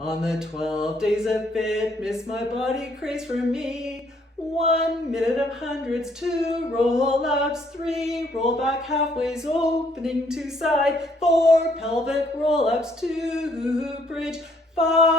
On the 12 days of Fitmas, my body craves for me. 1 minute of hundreds, 2 roll-ups, 3 roll back halfways, opening to side, 4 pelvic roll-ups, 2 bridge, 5